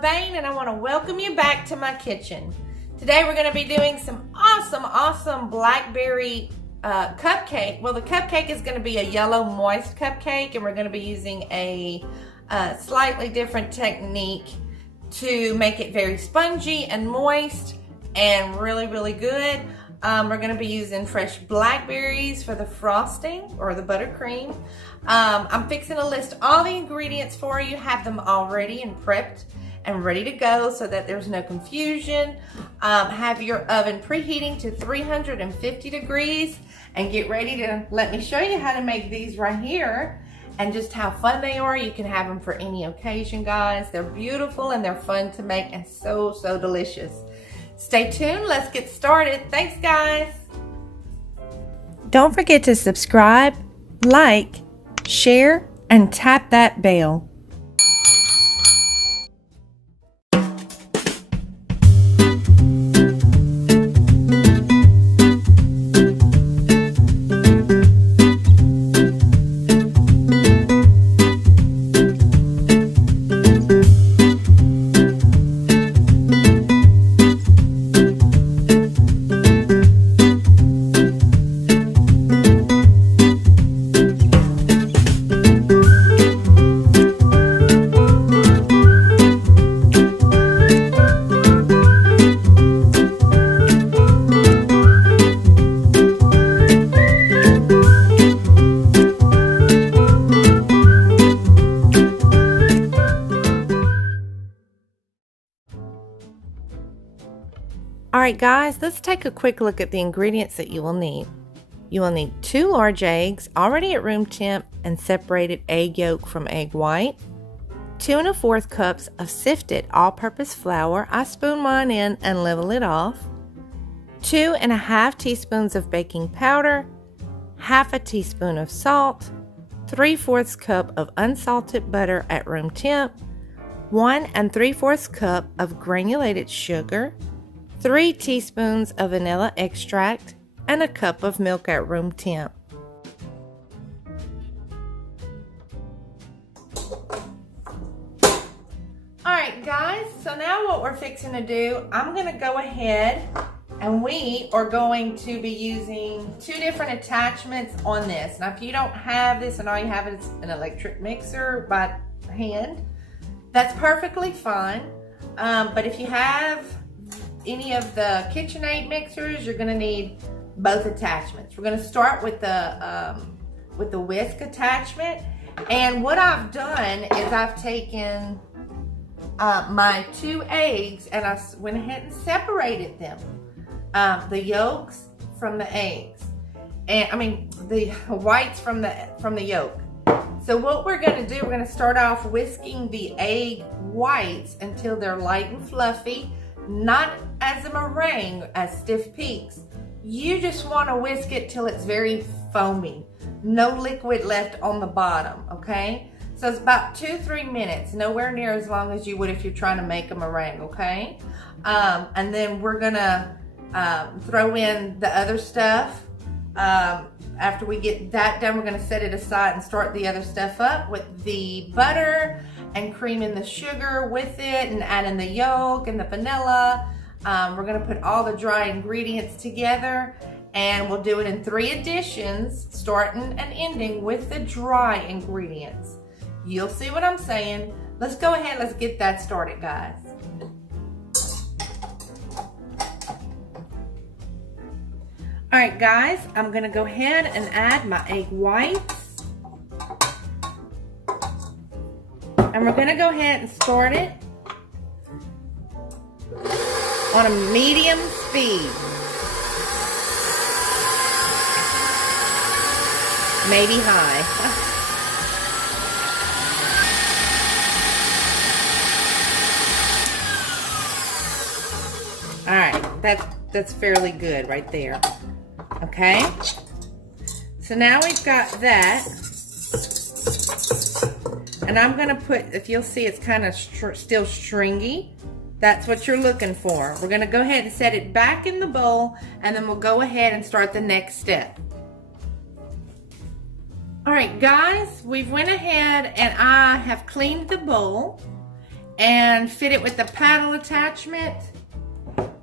Bain, and I want to welcome you back to my kitchen. Today we're going to be doing some awesome blackberry cupcake. Well, the cupcake is going to be a yellow moist cupcake, and we're going to be using a slightly different technique to make it very spongy and moist and really good. We're going to be using fresh blackberries for the frosting or the buttercream. I'm fixing to list all the ingredients for you, have them all ready and prepped and ready to go so that there's no confusion. Have your oven preheating to 350 degrees and get ready to let me show you how to make these right here and just how fun they are. You can have them for any occasion, guys. They're beautiful and they're fun to make and so delicious. Stay tuned, let's get started. Thanks, guys. Don't forget to subscribe, like, share, and tap that bell. Alright guys, let's take a quick look at the ingredients that you will need. You will need 2 large eggs, already at room temp and separated egg yolk from egg white, 2 1/4 cups of sifted all-purpose flour. I spoon mine in and level it off, 2 1/2 teaspoons of baking powder, 1/2 teaspoon of salt, 3/4 cup of unsalted butter at room temp, 1 3/4 cup of granulated sugar, 3 teaspoons of vanilla extract, and a cup of milk at room temp. Alright guys, so now what we're fixing to do, I'm going to go ahead and we are going to be using 2 different attachments on this. Now if you don't have this and all you have is an electric mixer by hand, that's perfectly fine. But if you have any of the KitchenAid mixers, you're going to need both attachments. We're going to start with the whisk attachment, and what I've done is I've taken my 2 eggs and I went ahead and separated them, the yolks from the eggs, and I mean the whites from the yolk. So what we're going to do, we're going to start off whisking the egg whites until they're light and fluffy. Not as a meringue, as stiff peaks. You just want to whisk it till it's very foamy. No liquid left on the bottom, okay? So it's about 2-3 minutes, nowhere near as long as you would if you're trying to make a meringue, okay? And then we're gonna throw in the other stuff. After we get that done, we're gonna set it aside and start the other stuff up with the butter and creaming the sugar with it and adding the yolk and the vanilla. We're gonna put all the dry ingredients together, and we'll do it in 3 additions, starting and ending with the dry ingredients. You'll see what I'm saying. Let's go ahead, let's get that started, guys. All right, guys, I'm gonna go ahead and add my egg whites. And we're going to go ahead and start it on a medium speed. Maybe high. All right, that's fairly good right there. Okay. So now we've got that. And I'm going to put, if you'll see, it's kind of still stringy. That's what you're looking for. We're going to go ahead and set it back in the bowl, and then we'll go ahead and start the next step. All right, guys, we've went ahead and I have cleaned the bowl, and fit it with the paddle attachment.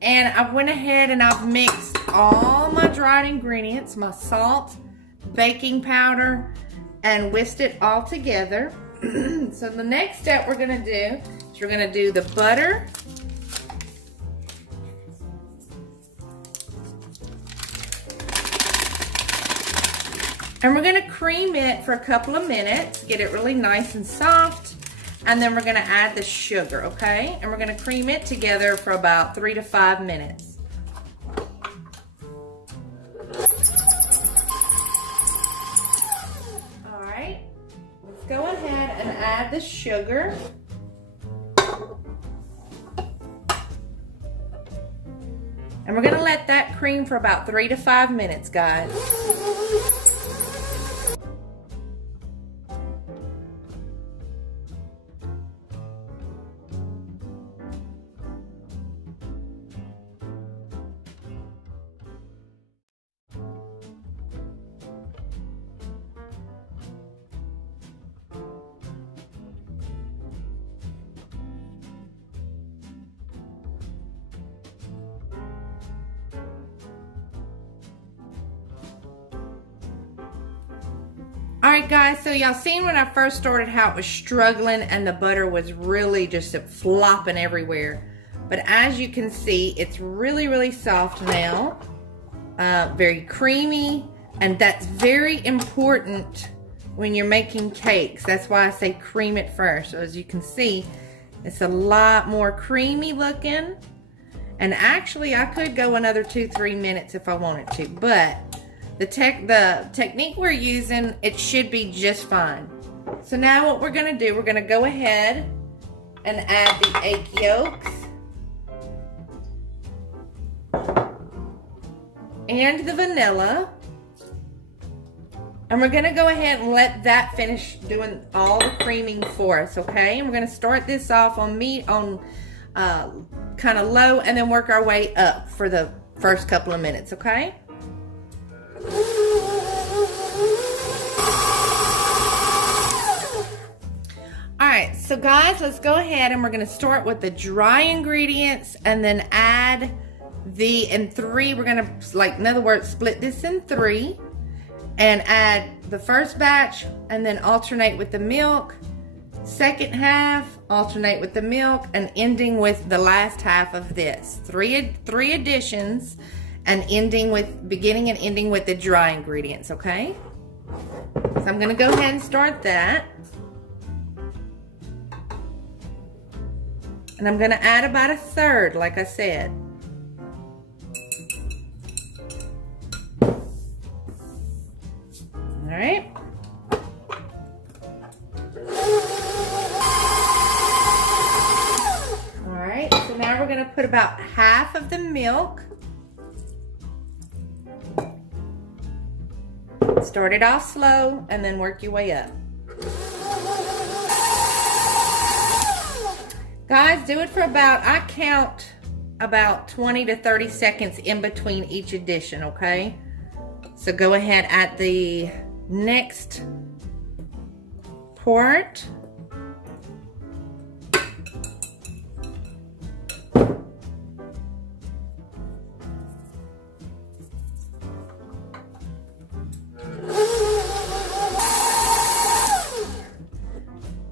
And I went ahead and I've mixed all my dried ingredients, my salt, baking powder, and whisked it all together. So the next step we're gonna do is we're gonna do the butter. And we're gonna cream it for a couple of minutes, get it really nice and soft. And then we're gonna add the sugar, okay? And we're gonna cream it together for about 3 to 5 minutes. All right, let's go ahead and add the sugar. And we're gonna let that cream for about 3 to 5 minutes, guys. Alright guys, so y'all seen when I first started how it was struggling and the butter was really just flopping everywhere. But as you can see, it's really soft now. Very creamy, and that's very important when you're making cakes. That's why I say cream it first. So as you can see, it's a lot more creamy looking. And actually I could go another 2-3 minutes if I wanted to, but the technique we're using, it should be just fine. So now what we're gonna do, we're gonna go ahead and add the egg yolks and the vanilla. And we're gonna go ahead and let that finish doing all the creaming for us, okay? And we're gonna start this off on kind of low and then work our way up for the first couple of minutes, okay? Alright, so guys, let's go ahead and we're going to start with the dry ingredients and then add in 3, we're going to, like, in other words, split this in 3 and add the first batch and then alternate with the milk, second half, alternate with the milk, and ending with the last half of this. Three additions and beginning and ending with the dry ingredients, okay? So I'm going to go ahead and start that. And I'm going to add about 1/3, like I said. All right. All right, so now we're going to put about half of the milk. Start it off slow and then work your way up. Guys, do it for I count about 20 to 30 seconds in between each addition, okay? So go ahead at the next part.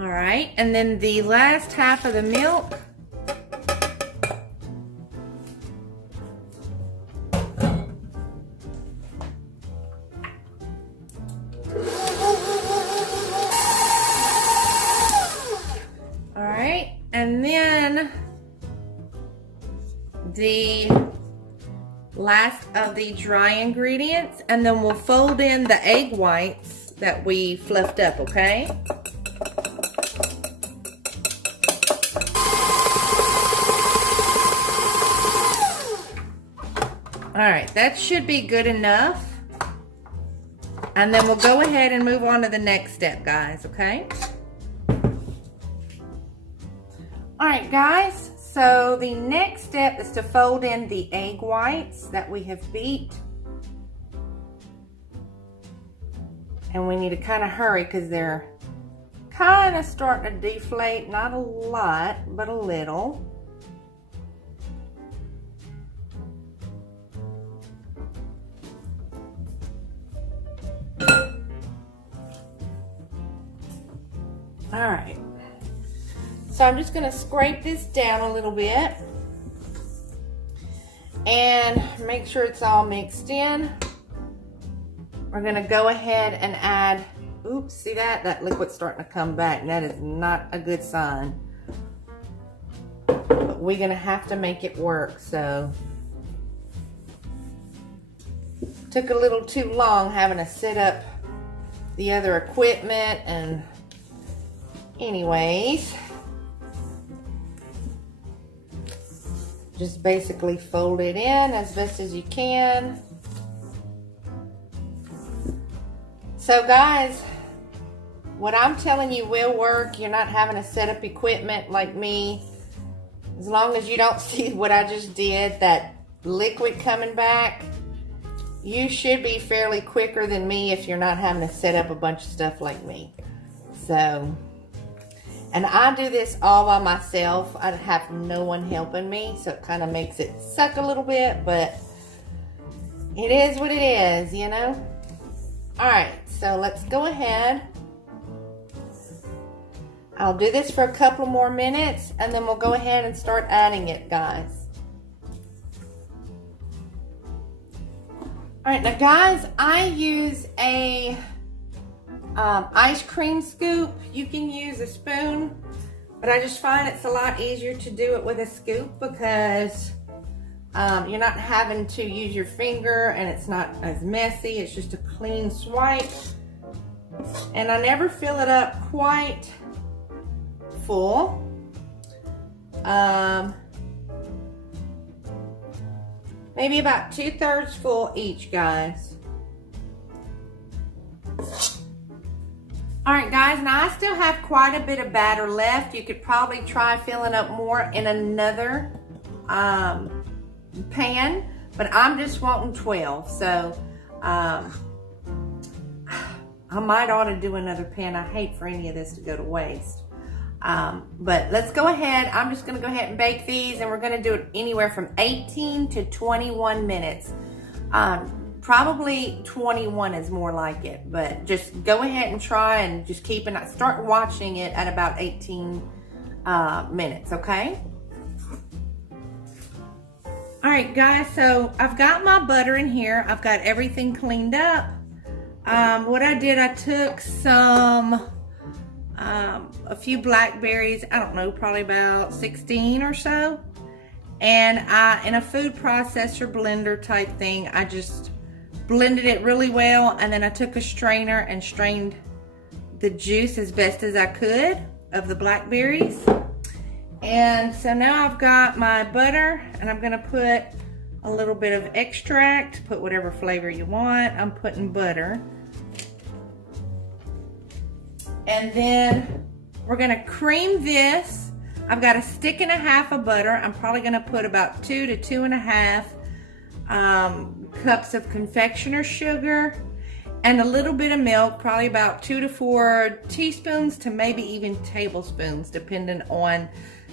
Alright, and then the last half of the milk. Alright, and then the last of the dry ingredients, and then we'll fold in the egg whites that we fluffed up, okay? Alright, that should be good enough. And then we'll go ahead and move on to the next step, guys, okay? Alright, guys, so the next step is to fold in the egg whites that we have beat. And we need to kind of hurry because they're kind of starting to deflate, not a lot, but a little. All right, so I'm just gonna scrape this down a little bit and make sure it's all mixed in. We're gonna go ahead and add, oops, see that? That liquid's starting to come back, and that is not a good sign. But we're gonna have to make it work, so. Took a little too long having to set up the other equipment, and anyways, just basically fold it in as best as you can. So guys, what I'm telling you will work. You're not having to set up equipment like me. As long as you don't see what I just did, that liquid coming back, you should be fairly quicker than me if you're not having to set up a bunch of stuff like me. So, and I do this all by myself. I have no one helping me, so it kind of makes it suck a little bit, but it is what it is, you know? All right, so let's go ahead. I'll do this for a couple more minutes, and then we'll go ahead and start adding it, guys. All right, now guys, I use a ice cream scoop. You can use a spoon, but I just find it's a lot easier to do it with a scoop because you're not having to use your finger, and it's not as messy. It's just a clean swipe, and I never fill it up quite full. Maybe about 2/3 full each, guys. All right, guys, now I still have quite a bit of batter left. You could probably try filling up more in another pan, but I'm just wanting 12, so I might ought to do another pan. I hate for any of this to go to waste. But let's go ahead. I'm just gonna go ahead and bake these, and we're gonna do it anywhere from 18 to 21 minutes. Probably 21 is more like it, but just go ahead and try and just start watching it at about 18 minutes, okay? All right, guys, so I've got my butter in here. I've got everything cleaned up. What I did, I took a few blackberries, I don't know, probably about 16 or so. And in a food processor blender type thing, I just blended it really well, and then I took a strainer and strained the juice as best as I could of the blackberries. And so now I've got my butter, and I'm gonna put a little bit of extract, put whatever flavor you want. I'm putting butter. And then we're gonna cream this. I've got 1.5 sticks of butter. I'm probably gonna put about 2 to 2.5 cups of confectioner sugar and a little bit of milk, probably about 2 to 4 teaspoons to maybe even tablespoons, depending on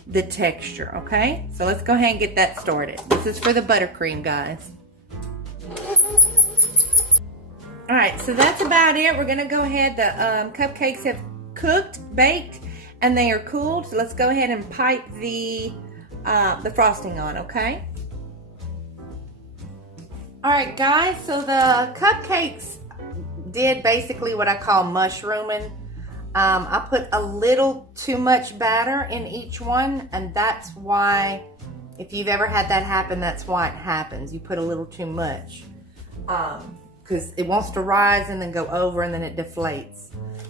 the texture, okay? So let's go ahead and get that started. This is for the buttercream, guys. All right, so that's about it. We're gonna go ahead, the cupcakes have cooked, baked, and they are cooled. So let's go ahead and pipe the frosting on, okay? All right, guys, so the cupcakes did basically what I call mushrooming. I put a little too much batter in each one, and that's why, if you've ever had that happen, that's why it happens. You put a little too much, because it wants to rise and then go over, and then it deflates.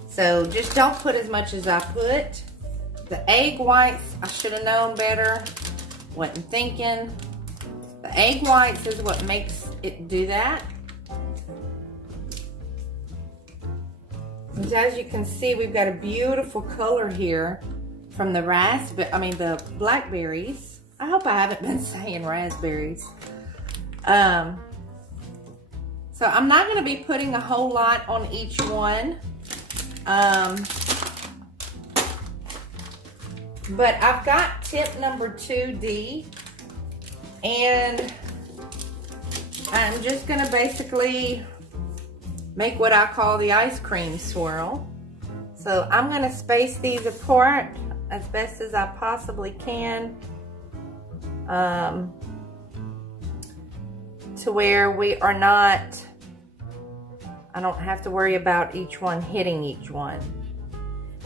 So just don't put as much as I put. The egg whites, I should have known better. Wasn't thinking. The egg whites is what makes it do that. And as you can see, we've got a beautiful color here from the the blackberries. I hope I haven't been saying raspberries. So I'm not going to be putting a whole lot on each one. But I've got tip number 2D, and I'm just gonna basically make what I call the ice cream swirl. So I'm gonna space these apart as best as I possibly can, to where we are not, I don't have to worry about each one hitting each one.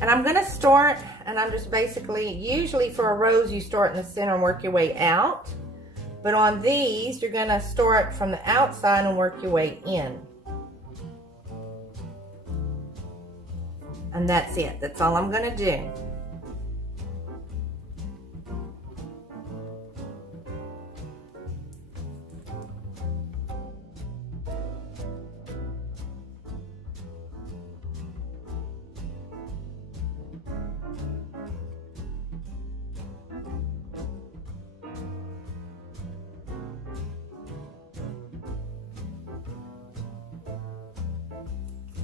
And I'm gonna start, and I'm just basically, usually for a rose you start in the center and work your way out. But on these, you're gonna start from the outside and work your way in. And that's it, that's all I'm gonna do.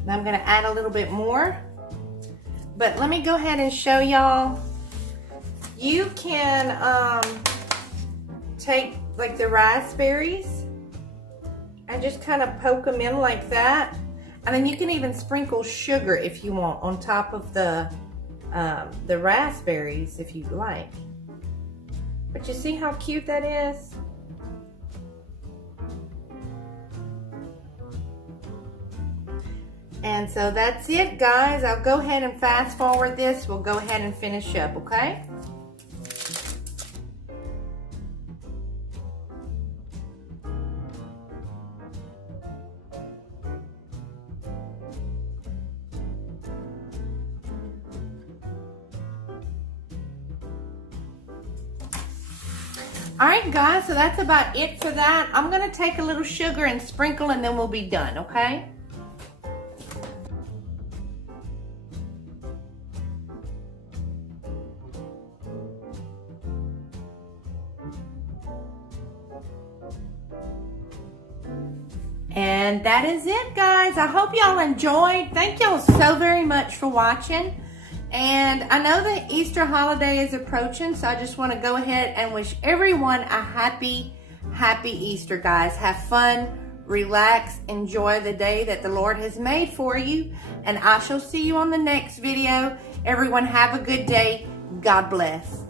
Now I'm gonna add a little bit more, but let me go ahead and show y'all. You can take like the raspberries and just kind of poke them in like that. And then you can even sprinkle sugar if you want on top of the raspberries if you'd like. But you see how cute that is? And so that's it, guys. I'll go ahead and fast forward this. We'll go ahead and finish up, okay? All right, guys, so that's about it for that. I'm gonna take a little sugar and sprinkle, and then we'll be done, okay? And that is it, guys. I hope y'all enjoyed. Thank y'all so very much for watching. And I know the Easter holiday is approaching, so I just want to go ahead and wish everyone a happy Easter, guys. Have fun, relax, enjoy the day that the Lord has made for you. And I shall see you on the next video. Everyone have a good day. God bless.